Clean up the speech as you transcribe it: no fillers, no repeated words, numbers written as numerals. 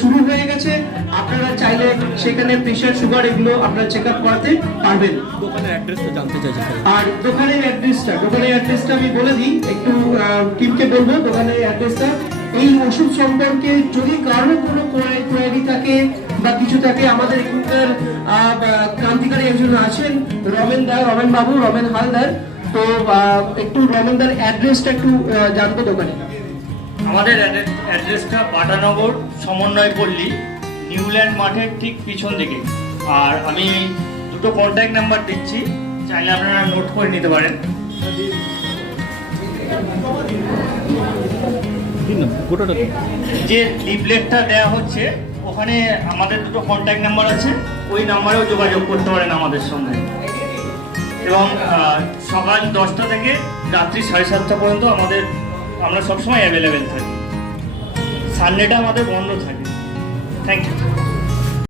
শুরু হয়ে গেছে। আপনারা চাইলে সেখানে প্রেশার সুগার এগুলো আপনারা চেক আপ করাতে পারবেন। দোকানের অ্যাড্রেসটা জানতে চাইছি। আর দোকানের অ্যাড্রেসটা আমি বলে দিই, একটু টিমকে বলবো দোকানের অ্যাড্রেসটা। এই ওষুধ সম্পর্কে যদি কারো কোনো কোয়ারি থাকে বা কিছু থাকে, আমাদের এখানকার ক্রান্তিকারী একজন আছেন রমেন বাবু, রমেন হালদার। তো একটু রমেনদার অ্যাড্রেসটা একটু জানবো দোকানে। আমাদের অ্যাড্রেসটা পাটানগর সমন্বয় পল্লী, নিউল্যান্ড মাঠের ঠিক পিছন দিকে। আর আমি দুটো কন্ট্যাক্ট নাম্বার দিচ্ছি, চাইলে আপনারা নোট করে নিতে পারেন। যে লিফলেটটা দেওয়া হচ্ছে ওখানে আমাদের দুটো কন্ট্যাক্ট নাম্বার আছে, ওই নাম্বারেও যোগাযোগ করতে পারেন আমাদের সঙ্গে। এবং সকাল 10টা থেকে রাত্রি 7:30 পর্যন্ত আমরা সবসময় অ্যাভেলেবেল থাকি। সানডেটা আমাদের বন্ধ থাকে। Thank you.